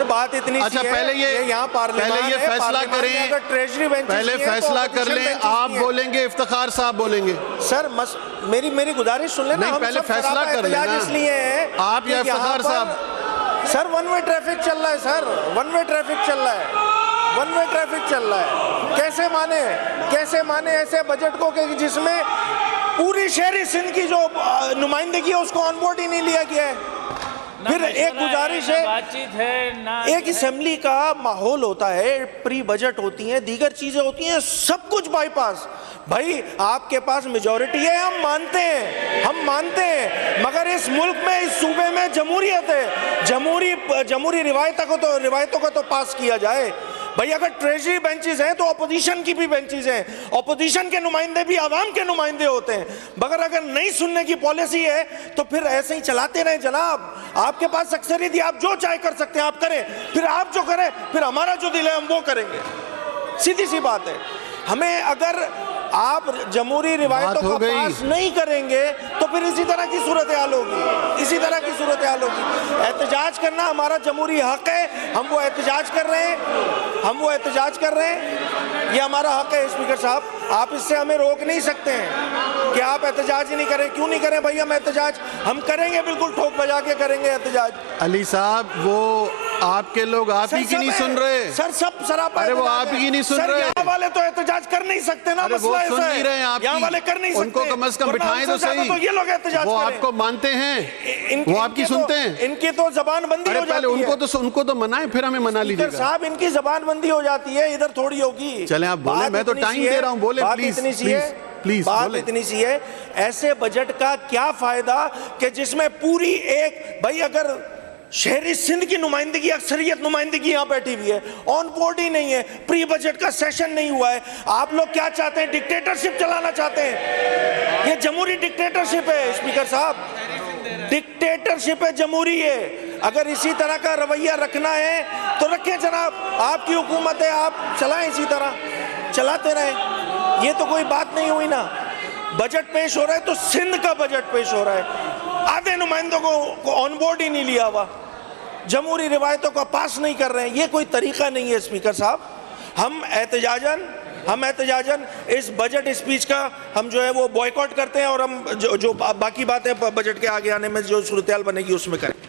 سر بات اتنی اچھا پہلے یہ فیصلہ کریں، پہلے فیصلہ کر لیں، آپ بولیں گے افتخار صاحب بولیں گے؟ سر میری گزارش سن لیں نا، نہیں پہلے فیصلہ کر لیں نا، اس لیے ہے آپ یا افتخار صاحب؟ سر ون وے ٹریفک چل رہا ہے، سر ون وے ٹریفک چل رہا ہے، ون وے ٹریفک چل رہا ہے، کیسے مانے ایسے بجٹ کو کہ جس میں پوری شہری سندھ کی جو نمائندگی ہے اس کو آن بورڈ ہی نہیں لیا گیا ہے؟ پھر ایک گزارش ہے، ایک اسمبلی کا ماحول ہوتا ہے، پری بجٹ ہوتی ہیں، دیگر چیزیں ہوتی ہیں، سب کچھ بائی پاس. بھائی آپ کے پاس میجورٹی ہے، ہم مانتے ہیں، مگر اس ملک میں اس صوبے میں جمہوریت ہے، جمہوری روایتوں کو تو پاس کیا جائے. بھئی اگر ٹریجری بینچز ہیں تو اپوزیشن کی بھی بینچز ہیں، اپوزیشن کے نمائندے بھی عوام کے نمائندے ہوتے ہیں، مگر اگر نہیں سننے کی پالیسی ہے تو پھر ایسے ہی چلاتے رہیں جناب. آپ کے پاس اکثریت ہے، آپ جو چاہے کر سکتے ہیں، آپ کریں، پھر آپ جو کریں پھر ہمارا جو دل ہے ہم وہ کریں گے. سیدھی سی بات ہے. ہمیں اگر آپ جمہوری روایتوں کو پاس نہیں کریں گے تو پھر اسی طرح کی صورتحال ہوگی. احتجاج کرنا ہمارا جمہوری حق ہے، ہم وہ احتجاج کر رہے ہیں، یہ ہمارا حق ہے. اسپیکر صاحب آپ اس سے ہمیں روک نہیں سکتے ہیں کہ آپ احتجاج ہی نہیں کریں. کیوں نہیں کریں بھائی؟ ہم احتجاج ہم کریں گے، بالکل ٹھوک بجا کے کریں گے احتجاج. علی صاحب وہ آپ کے لوگ آپ ہی کی نہیں سن رہے. سر سب سراپا، ارے وہ آپ ہی نہیں سن رہے. یہاں والے تو احتجاج کر نہیں سکتے نا، مسئلہ ایسا ہے. وہ سن نہیں رہے آپ یہاں والے کر نہیں سکتے، ان کو کم از کم بٹھائیں تو صحیح. یہ لوگ احتجاج وہ کریں، آپ کو مانتے ہیں، وہ آپ کی سنتے ہیں. ان کی تو زبان بندی ہو جاتی ہے. ان کو تو منائیں، پھر ہمیں منا لیجیے گا. صاحب ان کی زبان بندی ہو جاتی ہے، ادھر تھوڑی ہوگی. چلیں آپ بولیں، میں تو ٹائم دے رہا ہوں، بولیں پلیز. بات اتنی سی ہے، ایسے بجٹ کا کیا فائدہ کہ جس میں پوری ایک، بھائی اگر شہری سندھ کی نمائندگی، اکثریت نمائندگی یہاں بیٹھی ہوئی ہے، آن بورڈ ہی نہیں ہے، پری بجٹ کا سیشن نہیں ہوا ہے. آپ لوگ کیا چاہتے ہیں؟ ڈکٹیٹرشپ چلانا چاہتے ہیں. یہ جمہوری ڈکٹیٹرشپ ہے اسپیکر صاحب، ڈکٹیٹرشپ ہے، جمہوری ہے. اگر اسی طرح کا رویہ رکھنا ہے تو رکھیں جناب، آپ کی حکومت ہے، آپ چلائیں، اسی طرح چلاتے رہیں. یہ تو کوئی بات نہیں ہوئی نا. بجٹ پیش ہو رہا ہے تو سندھ کا بجٹ پیش ہو رہا ہے، آدھے نمائندوں کو آن بورڈ ہی نہیں لیا ہوا، جمہوری روایتوں کو پاس نہیں کر رہے ہیں. یہ کوئی طریقہ نہیں ہے اسپیکر صاحب. ہم احتجاجاً اس بجٹ اسپیچ کا ہم جو ہے وہ بوائیکاٹ کرتے ہیں، اور ہم جو باقی باتیں بجٹ کے آگے آنے میں جو صورتحال بنے گی اس میں کریں.